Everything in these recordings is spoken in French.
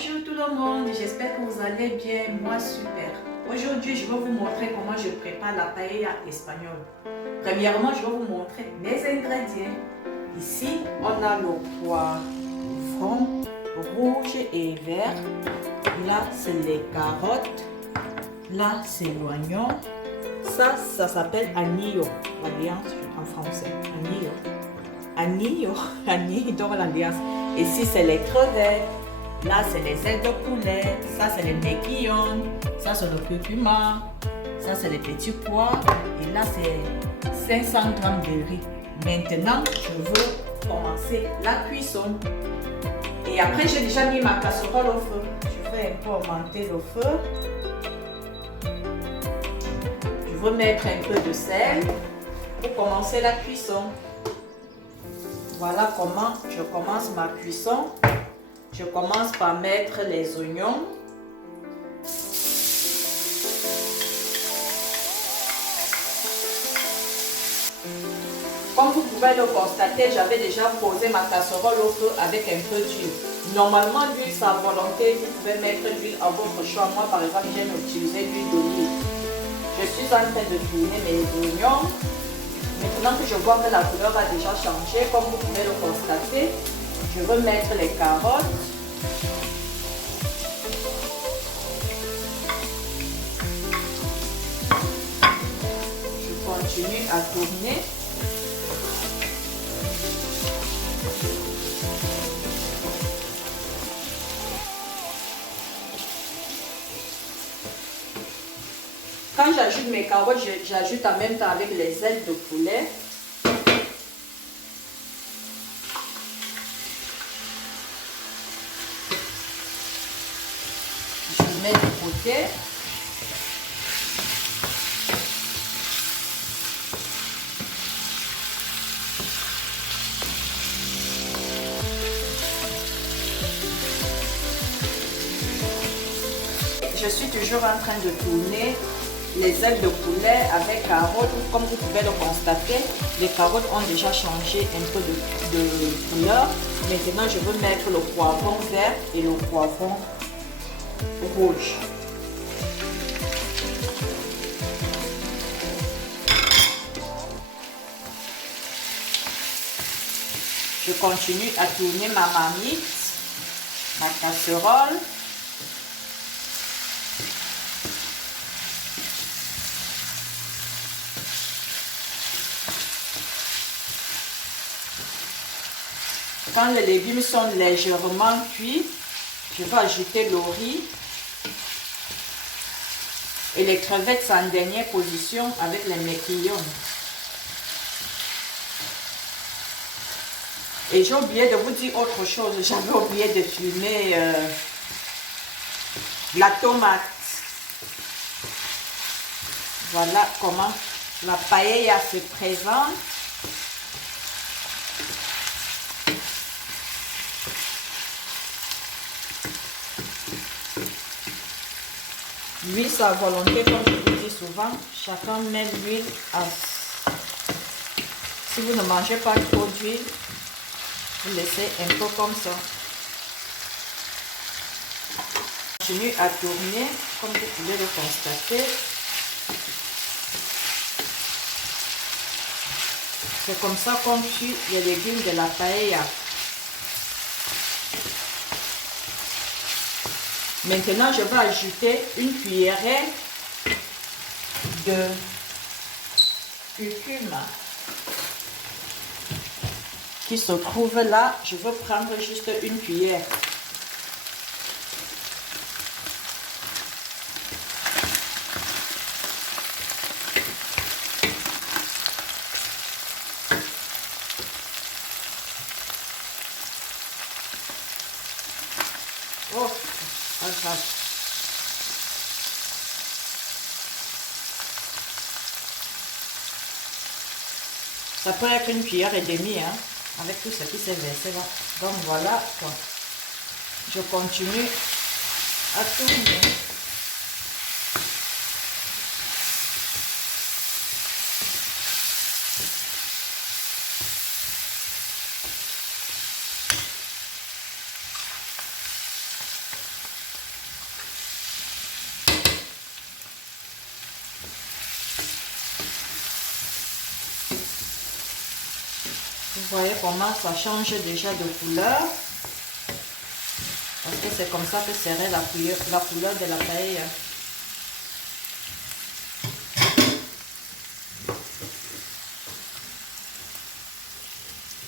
Bonjour tout le monde, j'espère que vous allez bien, moi super. Aujourd'hui, je vais vous montrer comment je prépare la paella espagnole. Premièrement, je vais vous montrer les ingrédients. Ici, on a le poivron rouge et vert. Là, c'est les carottes. Là, c'est l'oignon. Ça s'appelle anillo, l'alliance en français. Anillo. Anillo, anillo dans l'alliance. Ici, c'est les crevettes. Là, c'est les ailes de poulet. Ça, c'est les mejillones. Ça, c'est le curcuma. Ça, c'est les petits pois. Et là, c'est 500 grammes de riz. Maintenant, je veux commencer la cuisson. Et après, j'ai déjà mis ma casserole au feu. Je vais un peu augmenter le feu. Je veux mettre un peu de sel pour commencer la cuisson. Voilà comment je commence ma cuisson. Je commence par mettre les oignons. Comme vous pouvez le constater, j'avais déjà posé ma casserole au feu avec un peu d'huile. Normalement, l'huile, c'est à volonté. Vous pouvez mettre l'huile à votre choix. Moi, par exemple, j'aime utiliser l'huile d'olive. Je suis en train de tourner mes oignons. Maintenant que je vois que la couleur a déjà changé, comme vous pouvez le constater, je veux mettre les carottes. Je continue à tourner. Quand j'ajoute mes carottes, j'ajoute en même temps avec les ailes de poulet. Je mets de côté. Je suis toujours en train de tourner les ailes de poulet avec carottes. Comme vous pouvez le constater, les carottes ont déjà changé un peu de couleur. Maintenant, je veux mettre le poivron vert et le poivron rouge. Je continue à tourner ma marmite, ma casserole. Quand les légumes sont légèrement cuits, je vais ajouter le riz et les crevettes en dernière position avec les mejillones. Et j'ai oublié de vous dire autre chose, j'avais oublié de filmer la tomate. Voilà comment la paella se présente. L'huile, c'est à volonté, comme je vous dis souvent. Chacun met l'huile à... Si vous ne mangez pas trop d'huile, vous laissez un peu comme ça. Je continue à tourner, comme vous pouvez le constater. C'est comme ça qu'on cuit les légumes de la paella. Maintenant, je vais ajouter une cuillerée de curcuma qui se trouve là. Je veux prendre juste une cuillère. Oh, ça peut être une cuillère et demie, hein, avec tout ce qui s'est versé là. Donc voilà, je continue à tourner. Vous voyez comment ça change déjà de couleur. Parce que c'est comme ça que serait la couleur de la paella.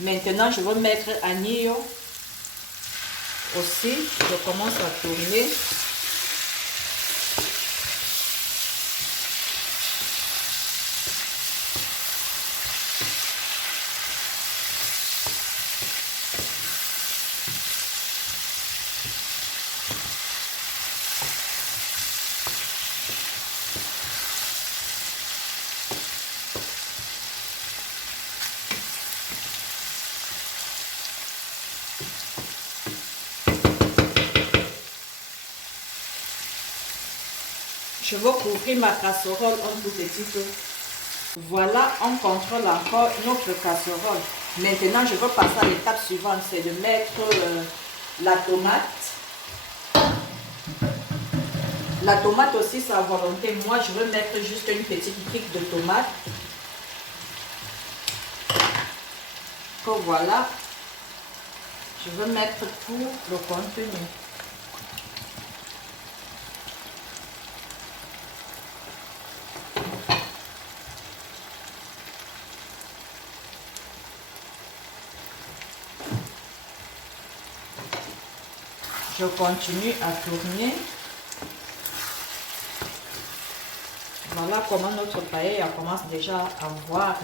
Maintenant, je vais mettre agneau aussi. Je commence à tourner. Je vais couvrir ma casserole un tout petit peu. Voilà, on contrôle encore notre casserole. Maintenant, je vais passer à l'étape suivante, c'est de mettre la tomate. La tomate aussi, c'est à volonté. Moi, je veux mettre juste une petite brique de tomate. Donc voilà, je veux mettre tout le contenu. Je continue à tourner. Voilà comment notre paella commence déjà à voir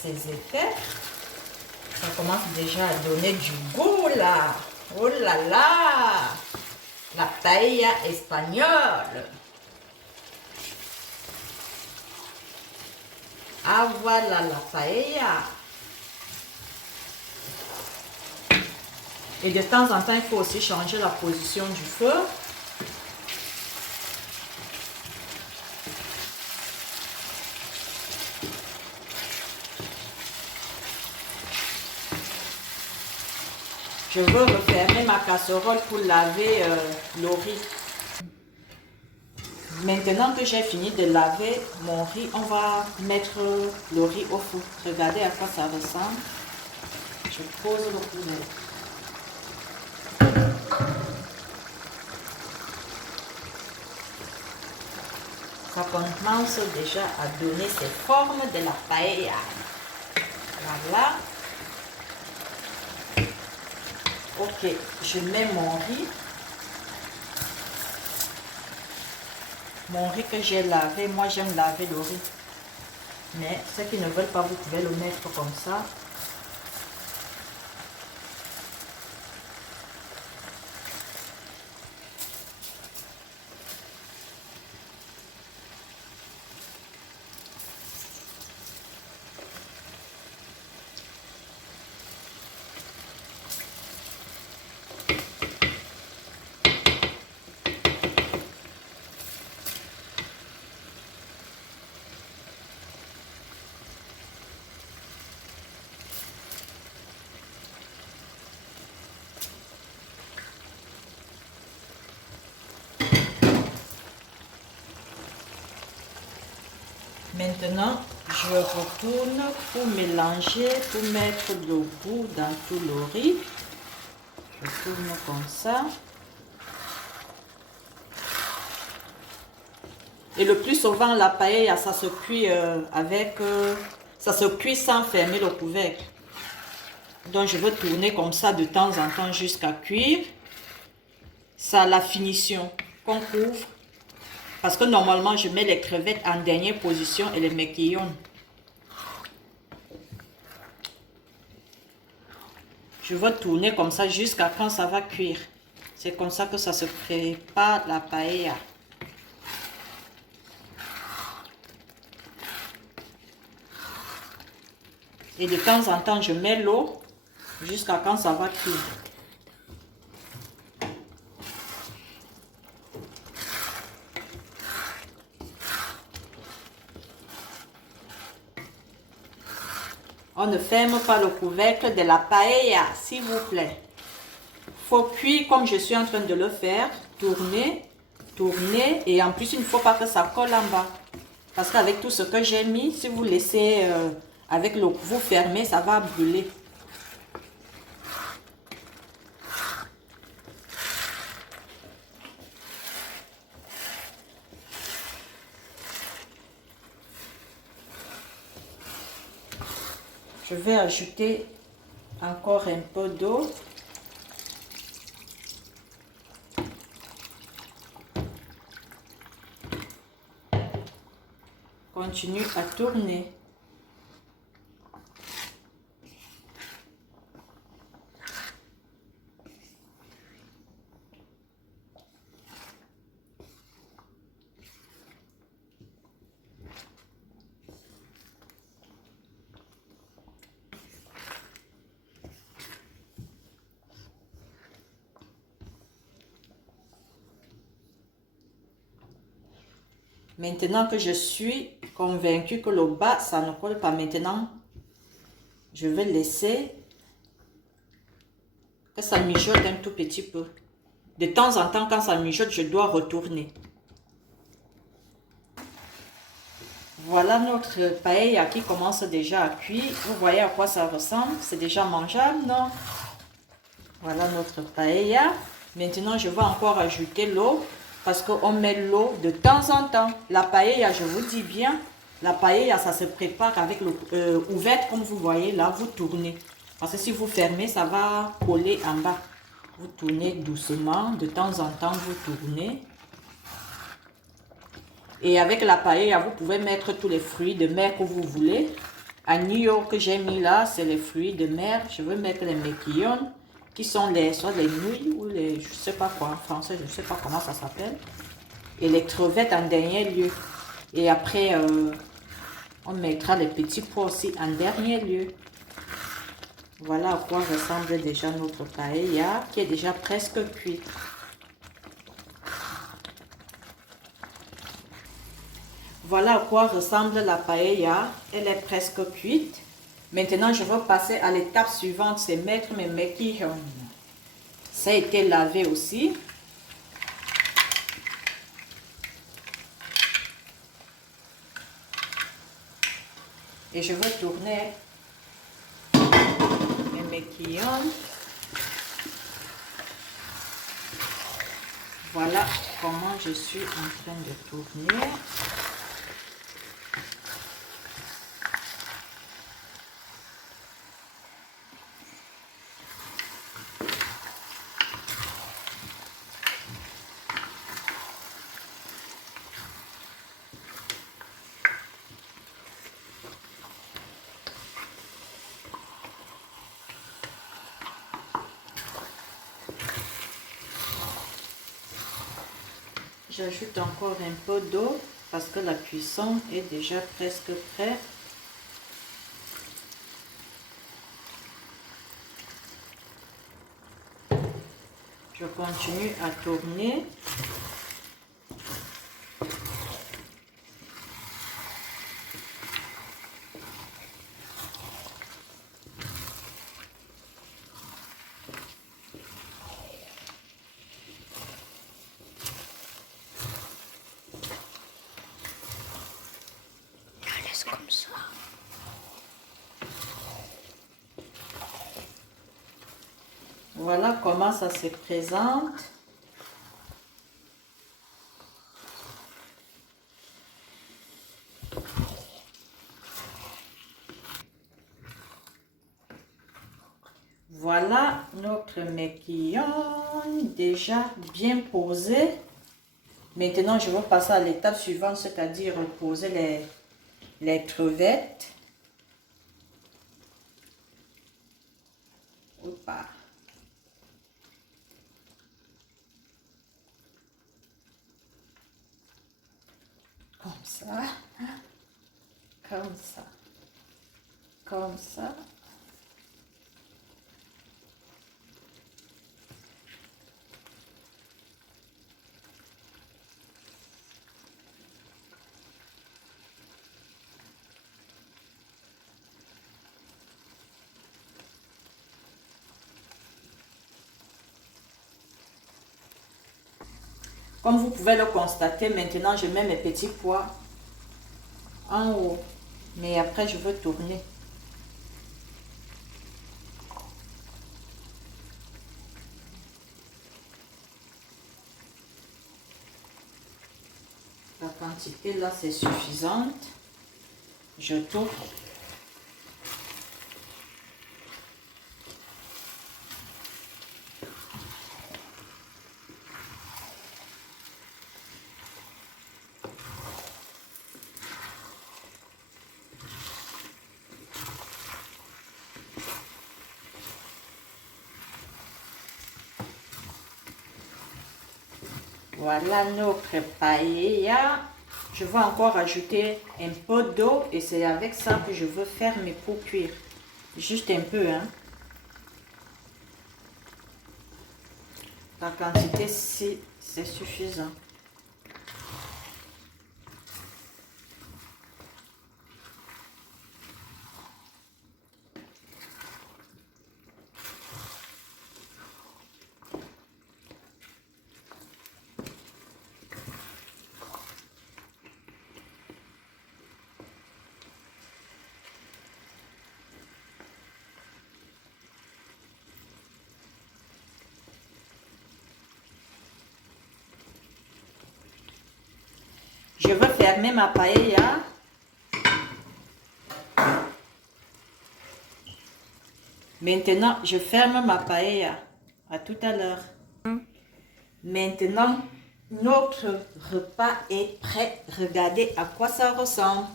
ses effets. Ça commence déjà à donner du goût là. Oh là là! La paella espagnole. Ah voilà la paella. Et de temps en temps, il faut aussi changer la position du feu. Je veux refermer ma casserole pour laver le riz. Maintenant que j'ai fini de laver mon riz, on va mettre le riz au four. Regardez à quoi ça ressemble. Je pose le poulet. Ça commence déjà à donner ses formes de la paella. Voilà. Ok, je mets mon riz. Mon riz que j'ai lavé, moi j'aime laver le riz. Mais ceux qui ne veulent pas, vous pouvez le mettre comme ça. Maintenant, je retourne pour mélanger, pour mettre le goût dans tout le riz. Je tourne comme ça. Et le plus souvent, la paella, ça se cuit ça se cuit sans fermer le couvercle. Donc, je veux tourner comme ça de temps en temps jusqu'à cuire. Ça a la finition qu'on couvre. Parce que normalement, je mets les crevettes en dernière position et les méquillons. Je vais tourner comme ça jusqu'à quand ça va cuire. C'est comme ça que ça se prépare la paella. Et de temps en temps, je mets l'eau jusqu'à quand ça va cuire. On ne ferme pas le couvercle de la paella, s'il vous plaît. Il faut cuire comme je suis en train de le faire. Tourner, tourner. Et en plus, il ne faut pas que ça colle en bas. Parce qu'avec tout ce que j'ai mis, si vous laissez Avec le vous fermez, ça va brûler. Je vais ajouter encore un peu d'eau. Continue à tourner. Maintenant que je suis convaincue que le bas, ça ne colle pas maintenant, je vais laisser que ça mijote un tout petit peu. De temps en temps, quand ça mijote, je dois retourner. Voilà notre paella qui commence déjà à cuire. Vous voyez à quoi ça ressemble? C'est déjà mangeable, non? Voilà notre paella. Maintenant, je vais encore ajouter l'eau. Parce qu'on met l'eau de temps en temps. La paella, je vous dis bien, la paella, ça se prépare avec l'eau ouverte, comme vous voyez là, vous tournez. Parce que si vous fermez, ça va coller en bas. Vous tournez doucement, de temps en temps, vous tournez. Et avec la paella, vous pouvez mettre tous les fruits de mer que vous voulez. Agneau que j'ai mis là, c'est les fruits de mer. Je veux mettre les méquillons, qui sont soit les nouilles ou les, je sais pas quoi en français, je ne sais pas comment ça s'appelle. Et les crevettes en dernier lieu. Et après, on mettra les petits pois aussi en dernier lieu. Voilà à quoi ressemble déjà notre paella, qui est déjà presque cuite. Voilà à quoi ressemble la paella, elle est presque cuite. Maintenant, je vais passer à l'étape suivante, c'est mettre mes mejillones. Ça a été lavé aussi. Et je vais tourner mes mejillones. Voilà comment je suis en train de tourner. J'ajoute encore un peu d'eau parce que la cuisson est déjà presque prête. Je continue à tourner. Comme ça. Voilà comment ça se présente. Voilà notre mejillon déjà bien posé. Maintenant, je vais passer à l'étape suivante, c'est-à-dire poser les crevettes. Oupa. Comme ça. Comme ça. Comme ça. Comme vous pouvez le constater, maintenant je mets mes petits pois en haut. Mais après je veux tourner. La quantité là, c'est suffisante. Je tourne. Voilà notre paella. Je vais encore ajouter un peu d'eau et c'est avec ça que je veux faire mes pots cuire. Juste un peu, hein. La quantité, si c'est suffisant. Je vais fermer ma paella. Maintenant, je ferme ma paella. À tout à l'heure. Maintenant, notre repas est prêt. Regardez à quoi ça ressemble.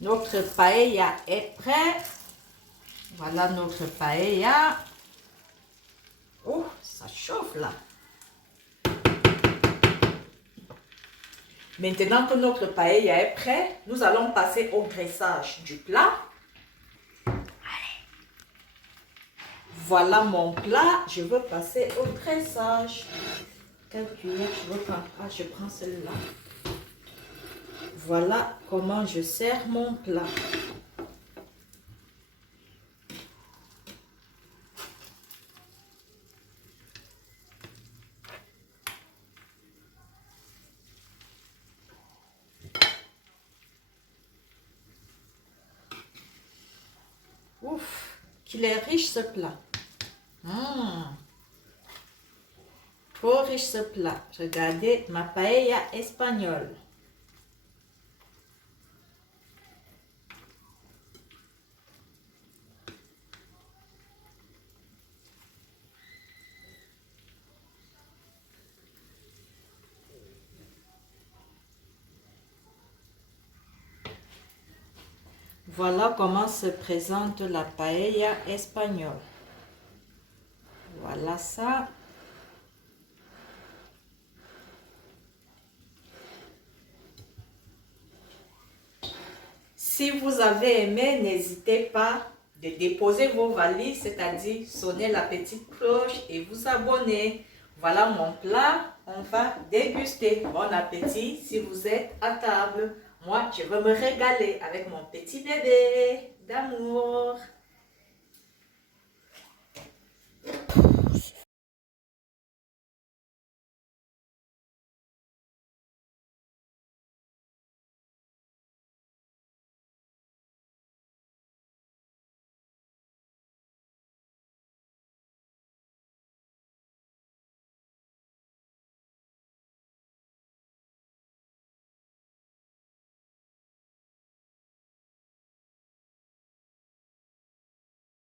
Notre paella est prêt. Voilà notre paella. Oh, ça chauffe là. Maintenant que notre paella est prêt, nous allons passer au graissage du plat. Voilà mon plat. Je veux passer au graissage. Quelle cuillère je veux prendre? Ah, je prends celle-là. Voilà comment je sers mon plat. Ouf, qu'il est riche ce plat. Trop riche ce plat. Regardez ma paella espagnole. Voilà comment se présente la paella espagnole. Voilà ça. Si vous avez aimé, n'hésitez pas de déposer vos valises, c'est-à-dire sonner la petite cloche et vous abonner. Voilà mon plat, on va déguster. Bon appétit si vous êtes à table. Moi, je vais me régaler avec mon petit bébé d'amour.